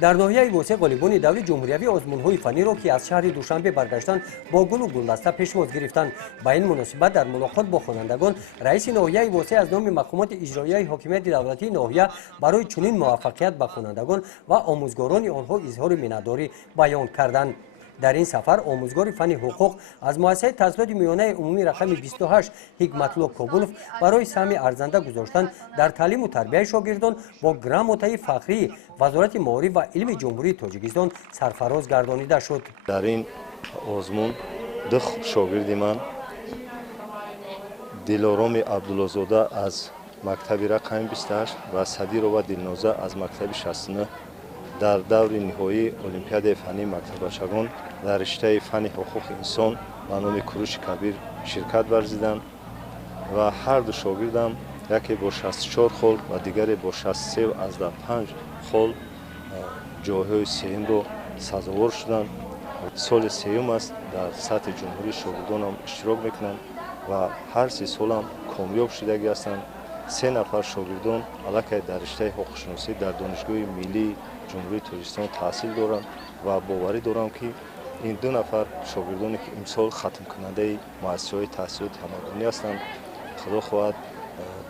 در ناحیه واسه غالیبان دوله جمهوری آزمون‌های فنی را که از شهر دوشنبه برگشتند با گل و گلدسته پشواز گرفتند. با این مناسبت در ملاقات با خوانندگان رئیس ناحیه واسه از نام مقامات اجرایی حاکمیت دولتی ناحیه برای چنین موفقیت به خوانندگان و آموزگاران آنها اظهار منتداری بیان کردند. در این سفر آموزگار فن حقوق از مؤسسه تحصیلات میانه عمومی رقم 28 حکمت‌الله کابلوف برای سهم ارزنده گذاشتن در تعلیم و تربیت شاگردان با گراماتای فخری وزارت معارف و علم جمهوری تاجیکستان سرفراز گردانیده شد. در این آزمون دو شاگرد من دلارام عبدالله‌زاده از مکتب رقم 28 و صدیرова دلنازه از مکتب 69 در دور نهایی المپیاد فنی مکتبچگان در رشته فن حقوق انسان به نام کوروش کبیر شرکت ورزیدند و هر دو شاگردم یکی با 64 خال و دیگری با 63 از 5 خال جایهای سوم را سزاوار شدند. سال سوم است در سطح جمهوری شاگردان هم اشتراک میکنند و هر 3 سال هم کامیاب شدگی هستند. 3 نفر شاگردان علاقه در رشته حقوق شناسی در دانشگاه ملی جمهوری تاجیکستان تحصیل دارند و باوری دارم که این 2 نفر شاگردانی که امسال ختم کننده مؤسسه‌های تحصیلات همگانی هستند خدا خواهد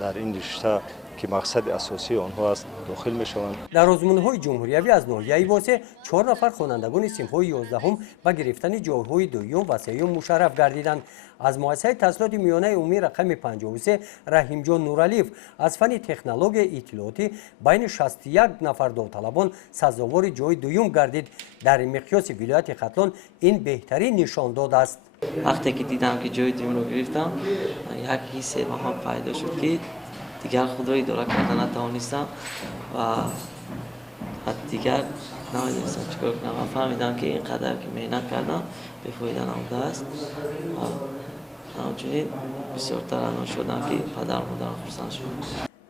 در این رشته که مقصد اساسی آنها است داخل میشوند. در آزمون‌های جمهوری از ناحیه واسه 4 نفر خوانندگان صنف‌های 11 به گرفتن جایهای دوم و سوم مشرف گردیدند. از مؤسسه تحصیلات میانه عمومی رقم 53 رحیم جان نورالیف از فن تکنولوژی اطلاعاتی بین 61 نفر داوطلبان سزاوار جای دوم گردید. در مقیاس ولایت ختلان این بهترین نشان داد است. وقتی که دیدم که جای دوم رو گرفتم یک حس به هم پیدا شد که دیگر خود را اداره کردن نتوانستم و دیگر نمی‌دانستم چیکار کنم و فهمیدم که اینقدر که محنت کردم به فایده نموده است و همچنین بسیار ترانه شدم که پدر مادرم خرسند شد.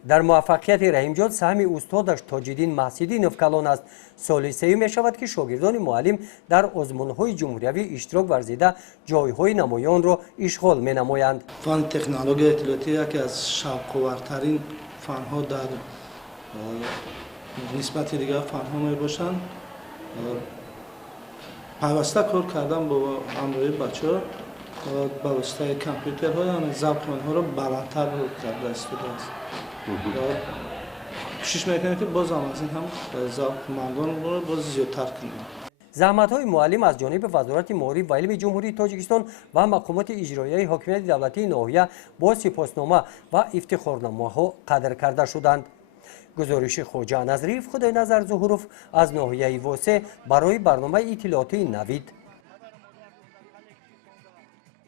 در موفقیت رحیم جان سهم استادش تاج‌الدین محسودی نوکلان است. سال سوم می شود که شاگردان معلم در آزمون‌های جمهوری اشتراک ورزیده جایهای نمایان را اشغال می نمایند. فن تکنولوژی اطلاعاتی یکی از شاوک‌آورترین فن‌ها در نسبت دیگر فن‌ها می باشند. پیوسته کار کردن با همراهی بچه‌ها با واسطه کامپیوترها یعنی ضبط آنها را بالاتر در دست است. کوشش میکنیم که باز هم از این هم ضبط مندان رو باز زیادتر کنیم. زحمت‌های معلم از جانب وزارت معارف و علم جمهوری تاجیکستان و مقامات اجرایی حاکمیت دولتی ناحیه با سپاسنامه و افتخارنامه‌ها قدر کرده شدند. گزارش خوجا نظریف خدای نظر ظهوروف از ناحیه واسه برای برنامه اطلاعاتی نوید.